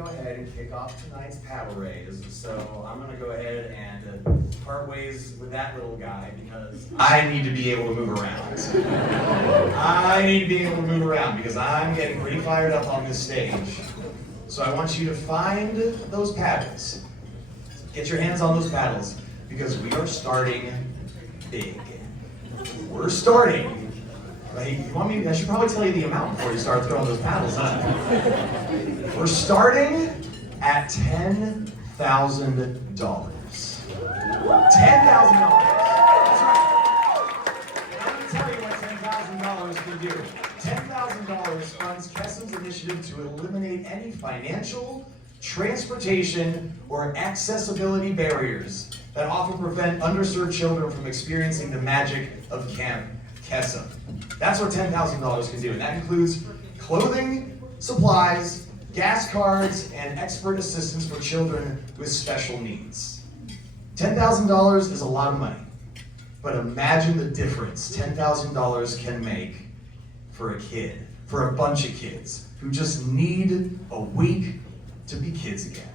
go ahead and kick off tonight's paddle race. So I'm going to go ahead and part ways with that little guy because I need to be able to move around. I need to be able to move around because I'm getting pretty fired up on this stage. So I want you to find those paddles. Get your hands on those paddles because we are starting big. We're starting. Like, you want me? I should probably tell you the amount before you start throwing those paddles, huh? We're starting at $10,000. $10,000. That's right. Let me tell you what $10,000 can do. $10,000 funds Kesem's initiative to eliminate any financial, transportation, or accessibility barriers that often prevent underserved children from experiencing the magic of Camp Kesem. That's what $10,000 can do, and that includes clothing, supplies, gas cards, and expert assistance for children with special needs. $10,000 is a lot of money, but imagine the difference $10,000 can make for a kid, for a bunch of kids who just need a week to be kids again.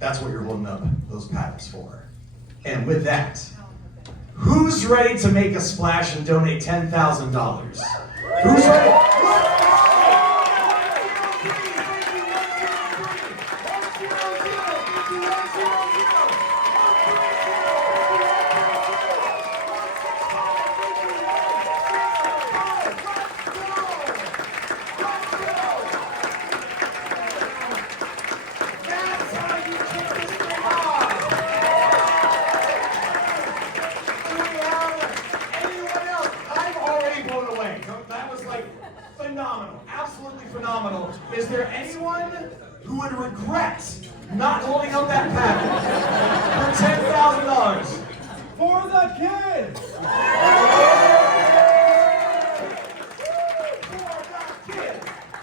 That's what you're holding up those paddles for. And with that, who's ready to make a splash and donate $10,000? Who's ready? Phenomenal, absolutely phenomenal. Is there anyone who would regret not holding up that paddle for $10,000? For the kids!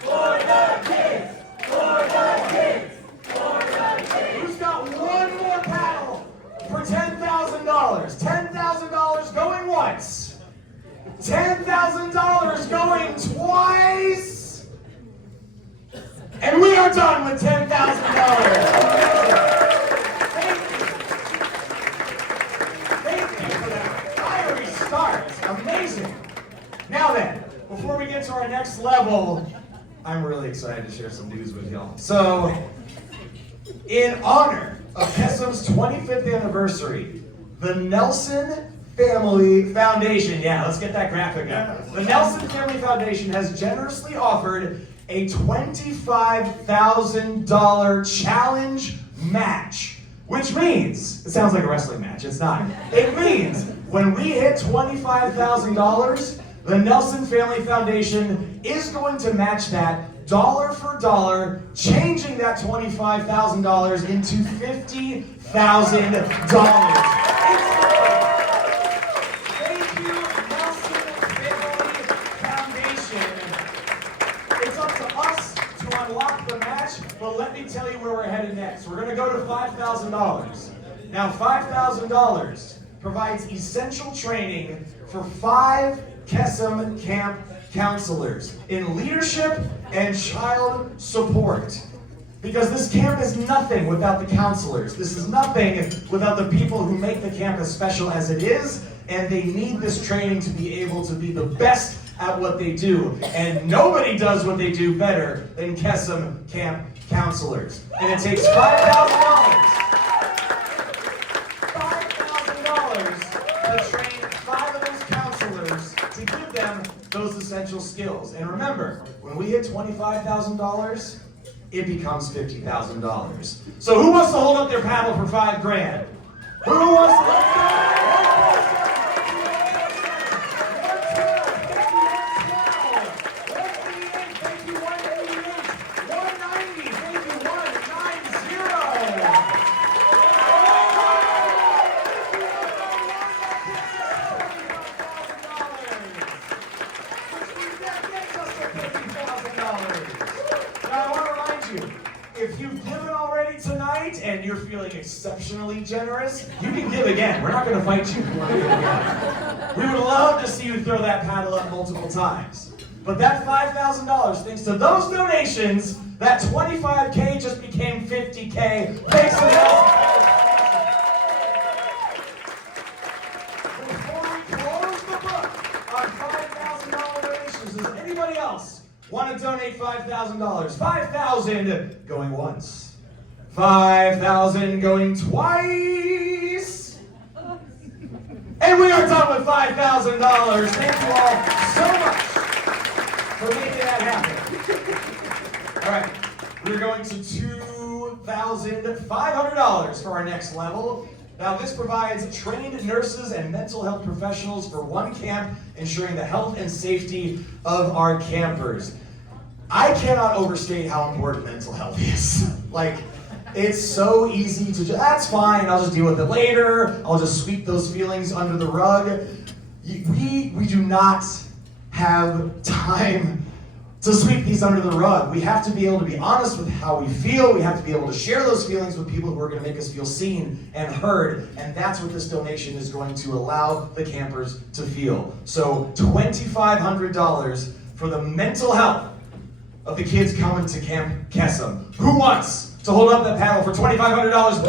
For the kids! For the kids! For the kids! Who's got one more paddle for $10,000? $10,000 going once. $10,000 going twice, and we are done with $10,000. Thank you for that fiery start. Amazing. Now then, before we get to our next level, I'm really excited to share some news with y'all. So, in honor of Kesem's 25th anniversary, the Nelson Family Foundation, yeah, let's get that graphic up. The Nelson Family Foundation has generously offered a $25,000 challenge match, which means, it sounds like a wrestling match, it's not. It means when we hit $25,000, the Nelson Family Foundation is going to match that dollar for dollar, changing that $25,000 into $50,000. But let me tell you where we're headed next. We're going to go to $5,000. Now, $5,000 provides essential training for 5 Kesem camp counselors in leadership and child support. Because this camp is nothing without the counselors. This is nothing without the people who make the camp as special as it is, and they need this training to be able to be the best at what they do. And nobody does what they do better than Kesem camp counselors. And it takes $5,000 to train 5 of those counselors to give them those essential skills. And remember, when we hit $25,000, it becomes $50,000. So who wants to hold up their paddle for $5,000? Who wants to hold up? If you've given already tonight and you're feeling exceptionally generous, you can give again. We're not going to fight you if you want to give again. We would love to see you throw that paddle up multiple times. But that $5,000, thanks to those donations, that $25K just became $50K. Thanks to those. Before we close the book on $5,000 donations, does anybody else want to donate $5,000? 5,000 going once. 5,000 going twice. And we are done with $5,000. Thank you all so much for making that happen. All right, we're going to $2,500 for our next level. Now, this provides trained nurses and mental health professionals for one camp, ensuring the health and safety of our campers. I cannot overstate how important mental health is. Like, it's so easy to just, that's fine, I'll just deal with it later, I'll just sweep those feelings under the rug. We do not have time to sweep these under the rug. We have to be able to be honest with how we feel. We have to be able to share those feelings with people who are going to make us feel seen and heard. And that's what this donation is going to allow the campers to feel. So $2,500 for the mental health of the kids coming to Camp Kesem. Who wants to hold up that paddle for $2,500?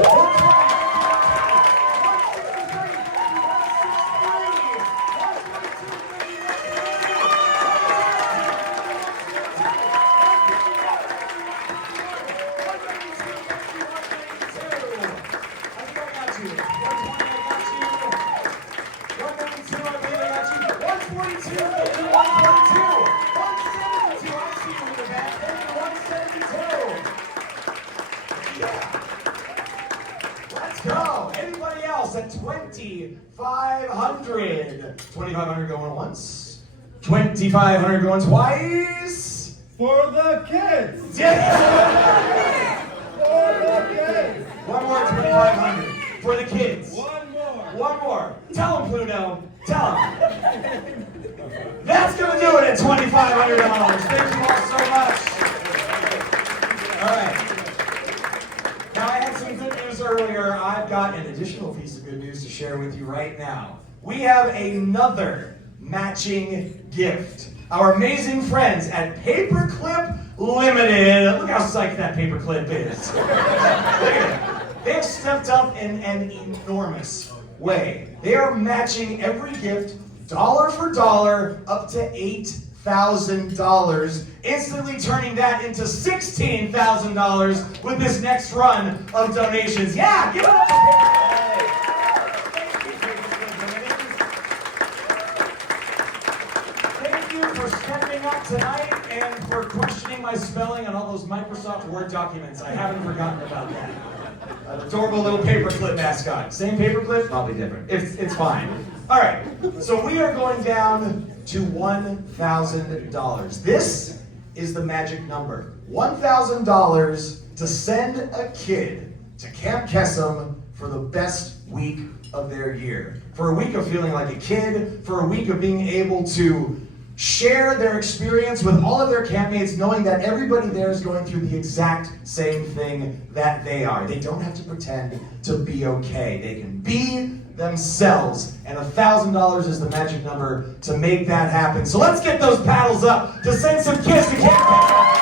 Let's go. Anybody else at $2,500? $2,500 going once. $2,500 going twice. For the kids! Yeah. For the kids! One more $2,500 for the kids. One more! One more. Tell them, Pluto. Tell them. That's gonna do it at $2,500. Thank you all so much. All right. Now, I had some good news earlier. I've got an additional piece of good news to share with you right now. We have another matching gift. Our amazing friends at Paperclip Limited. Look how psyched that paperclip is. Look at it. They have stepped up in an enormous way. They are matching every gift dollar for dollar up to $8,000, instantly turning that into $16,000 with this next run of donations. Yeah, give it up. Thank you for stepping up tonight and for questioning my spelling on all those Microsoft Word documents. I haven't forgotten about that. An adorable little paperclip mascot. Same paperclip, probably different. It's fine. All right, so we are going down to $1,000. This is the magic number. $1,000 to send a kid to Camp Kesem for the best week of their year. For a week of feeling like a kid, for a week of being able to share their experience with all of their campmates, knowing that everybody there is going through the exact same thing that they are. They don't have to pretend to be okay. They can be themselves, and $1,000 is the magic number to make that happen. So let's get those paddles up to send some kids to Camp Kesem.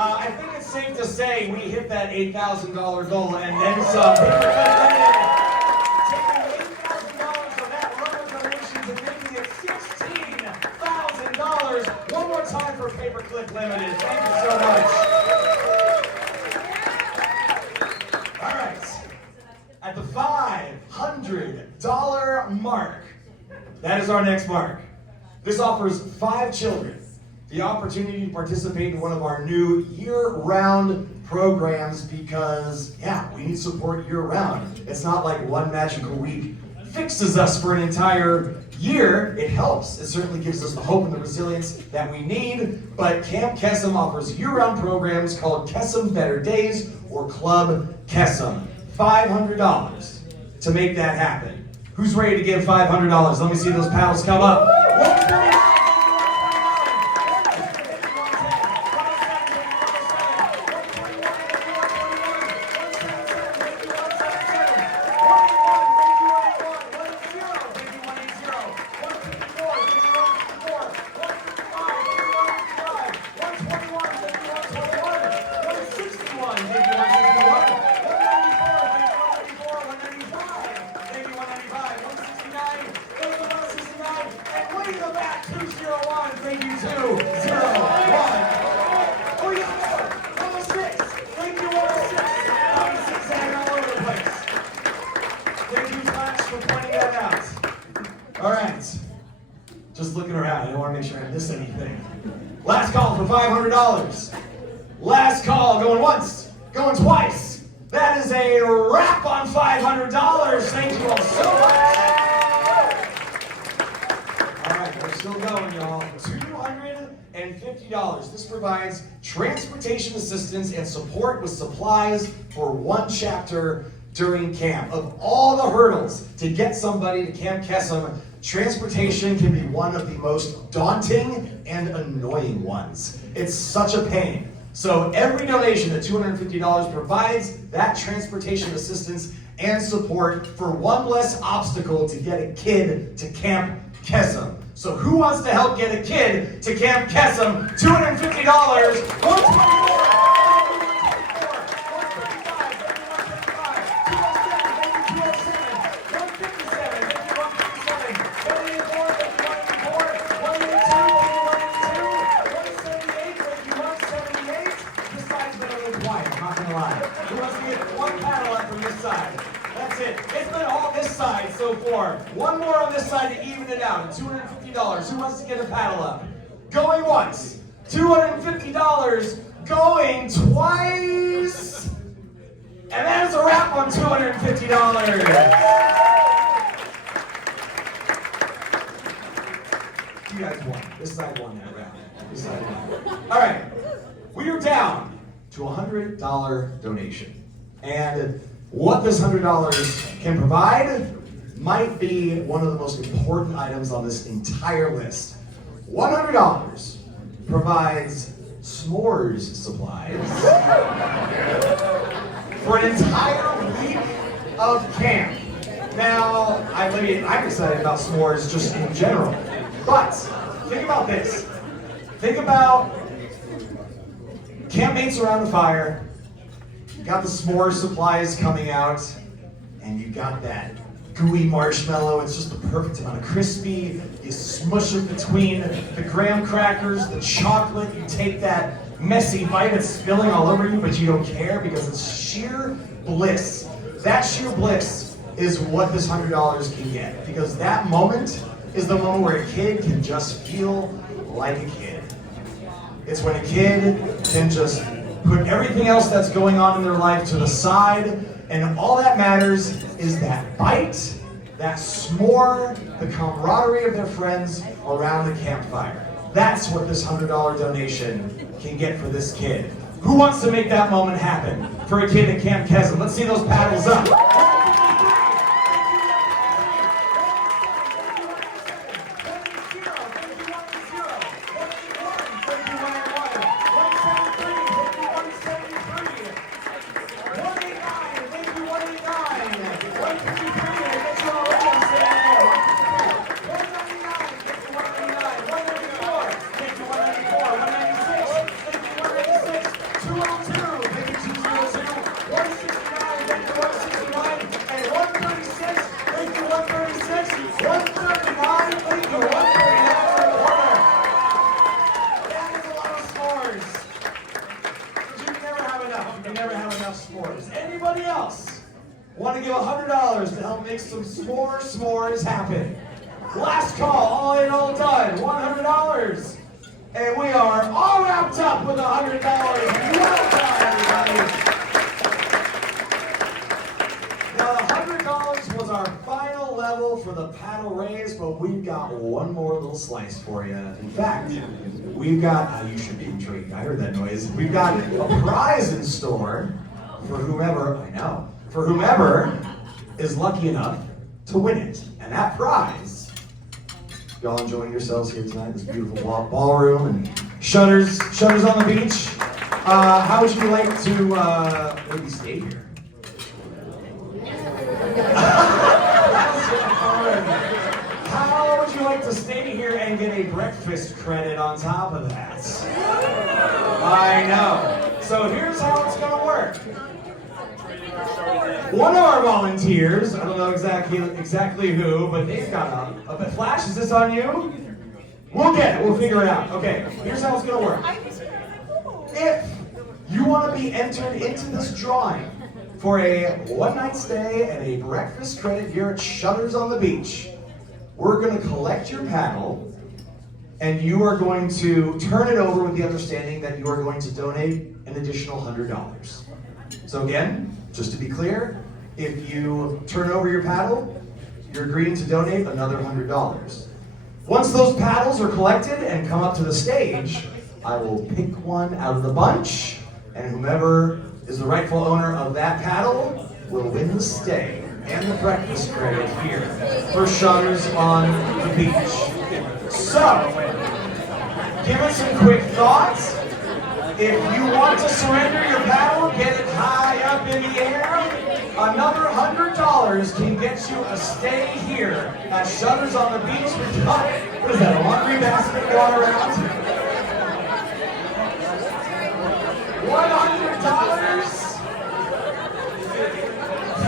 I think it's safe to say we hit that $8,000 goal and then some. Taking $8,000 of that lower donations and making it $16,000. One more time for Paperclip Limited. Thank you so much. $100 mark. That is our next mark. This offers 5 children the opportunity to participate in one of our new year-round programs because, yeah, we need support year-round. It's not like one magical week fixes us for an entire year. It helps. It certainly gives us the hope and the resilience that we need, but Camp Kesem offers year-round programs called Kesem Better Days or Club Kesem. $500 to make that happen. Who's ready to give $500? Let me see those paddles come up. Thank you, 201. Oh, yeah, 106. Thank you, 106. 106 hanging all over the place. Thank you, Flash, for pointing that out. All right. Just looking around. I don't want to make sure I miss anything. Last call for $500. Last call, going once, going twice. That is a wrap on $500. Thank you all so much. We're still going, y'all. $250. This provides transportation assistance and support with supplies for 1 chapter during camp. Of all the hurdles to get somebody to Camp Kesem, transportation can be one of the most daunting and annoying ones. It's such a pain. So every donation at $250 provides that transportation assistance and support for one less obstacle to get a kid to Camp Kesem. So who wants to help get a kid to Camp Kesem? $250, $124. Who wants to get 1 paddle up from this side? That's it. It's been all this side so far. 1 more on this side to even it out. $250. Who wants to get a paddle up? Going once. $250. Going twice. And that is a wrap on $250. You guys won. This side won that round. This side won. All right. We are down to a $100 donation. And what this $100 can provide might be one of the most important items on this entire list. $100 provides s'mores supplies for an entire week of camp. Now, I'm excited about s'mores just in general, but think about this. Think about campmates around the fire, you got the s'mores supplies coming out, and you got that gooey marshmallow. It's just the perfect amount of crispy. You smush it between the graham crackers, the chocolate. You take that messy bite that's spilling all over you, but you don't care because it's sheer bliss. That sheer bliss is what this $100 can get, because that moment is the moment where a kid can just feel like a kid. It's when a kid can just put everything else that's going on in their life to the side, and all that matters is that bite, that s'more, the camaraderie of their friends around the campfire. That's what this $100 donation can get for this kid. Who wants to make that moment happen for a kid at Camp Kesem? Let's see those paddles up. Want to give $100 to help make some s'mores happen? Last call, all in, all done, $100. And we are all wrapped up with $100. Well done, everybody. Now, the $100 was our final level for the paddle race, but we've got one more little slice for you. In fact, we've got, you should be intrigued, I heard that noise. We've got a prize in store for whomever, for whomever is lucky enough to win it. And that prize, y'all enjoying yourselves here tonight, this beautiful ballroom and shutters on the beach. How would you like to maybe stay here? How would you like to stay here and get a breakfast credit on top of that? I know. So here's how it's going to work. One of our volunteers, I don't know exactly who, but they've got a flash. Is this on you? We'll get it. We'll figure it out. Okay, here's how it's going to work. If you want to be entered into this drawing for a one-night stay and a breakfast credit here at Shutters on the Beach, we're going to collect your paddle, and you are going to turn it over with the understanding that you are going to donate an additional $100. So again, just to be clear, if you turn over your paddle, you're agreeing to donate another $100. Once those paddles are collected and come up to the stage, I will pick one out of the bunch, and whomever is the rightful owner of that paddle will win the stay and the breakfast credit here for Shutters on the Beach. So, give it some quick thoughts. If you want to surrender your paddle, get it high up in the air. Another $100 can get you a stay here at Shutters on the Beach. We've got, what is that, a laundry basket going around? $100.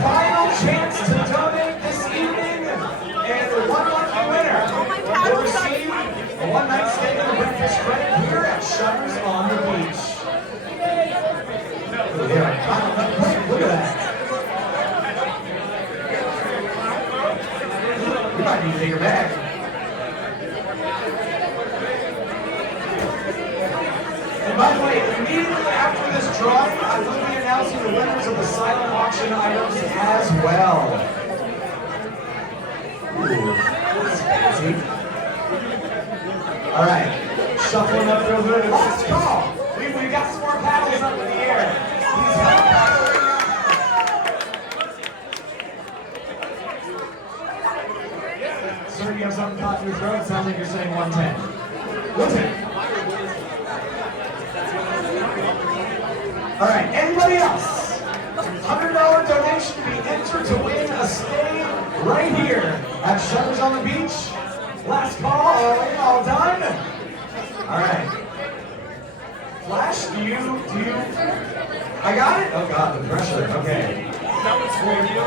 Final chance to donate this evening, and one lucky winner will receive a one-night stay and a breakfast credit here at Shutters on the Beach. Look at that. You might need to take her back. And by the way, immediately after this drawing, I will be announcing the winners of the silent auction items as well. Ooh, that's fancy. All right, shuffling up real good. Last call. We've got some more paddles up in the air. Please help paddle. Sir, do you have something caught in your throat? It sounds like you're saying 110. 110. All right, anybody else? $100 donation to be entered to win a stay right here at Shutters on the Beach. Last call, all in, all done? All right. Flash, do you? I got it? Oh God, the pressure, okay. That was for you.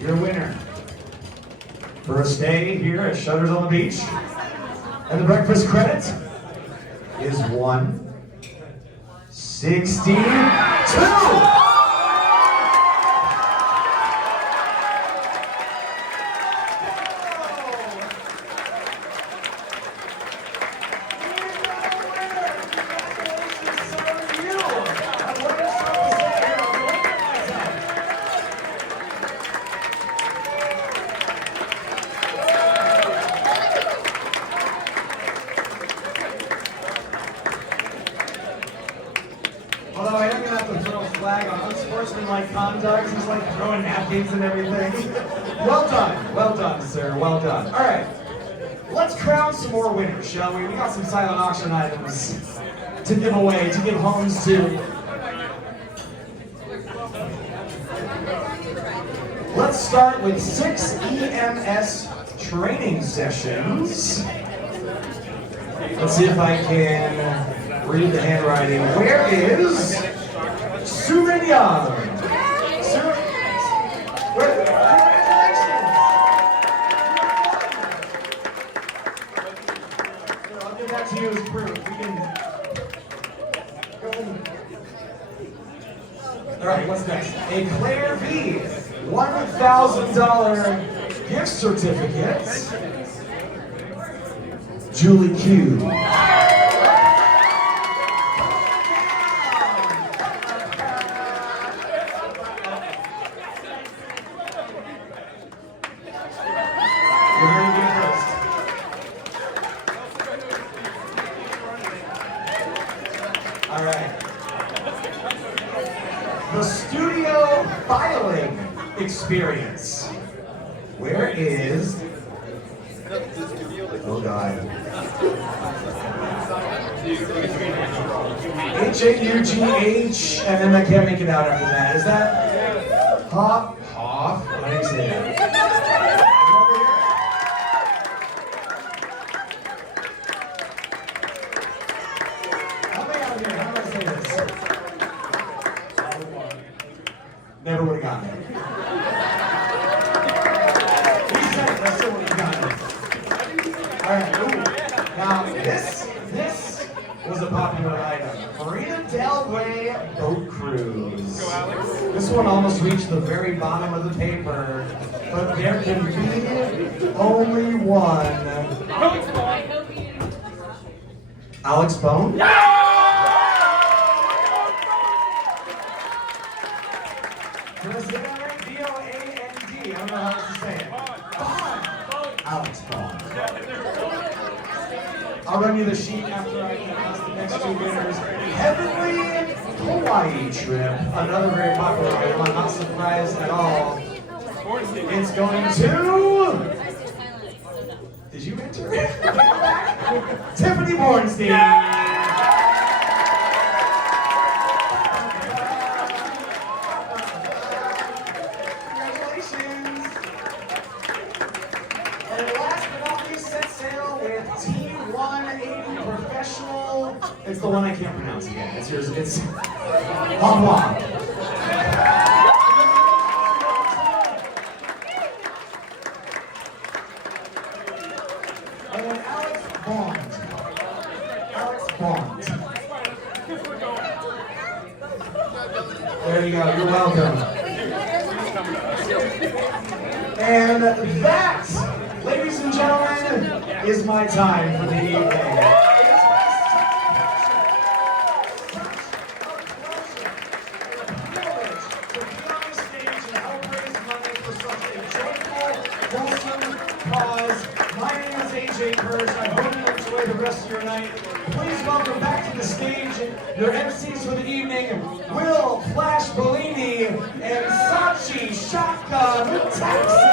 Your winner for a stay here at Shutters on the Beach and the breakfast credit is $162. Although I am going to have to throw a flag on unsportsmanlike conduct. He's like throwing napkins and everything. Well done, sir, well done. All right, let's crown some more winners, shall we? We got some silent auction items to give away, to give homes to. Let's start with 6 EMS training sessions. Let's see if I can read the handwriting. Where is Surinya? Where? a Claire V $1,000 gift certificate. Julie Q. You're ready to get first. All right. The studio filing experience. Where is? Oh God. HAUGH, and then I can't make it out after that. Is that Hoff? Hoff? How do you say that? Help me out here. How do I say this? Never would have gotten it. He said it, I still would have gotten it. Alright, now this was a popular item. Marina Del Rey Boat Cruise. This one almost reached the very bottom of the paper, but there can be only one. Alex Bone? Did I say that right? B-O-A-N-D. I don't know how else to say it. Bond. Alex Bond. I'll run you the sheet after I announce the next two winners. Heavenly Hawaii Trip. Another very popular item. I'm not surprised at all. It's going to... Did you enter it? Tiffany Bornstein. It's the one I can't pronounce again. It's yours. It's Hong. And then Alex Bond. Alex Bond. There you go. You're welcome. And that, ladies and gentlemen, is my time for the evening. Kirsch. I hope you enjoy the rest of your night. Please welcome back to the stage your MCs for the evening, Will Flash Bellini and Sachi Shotgun Taxi.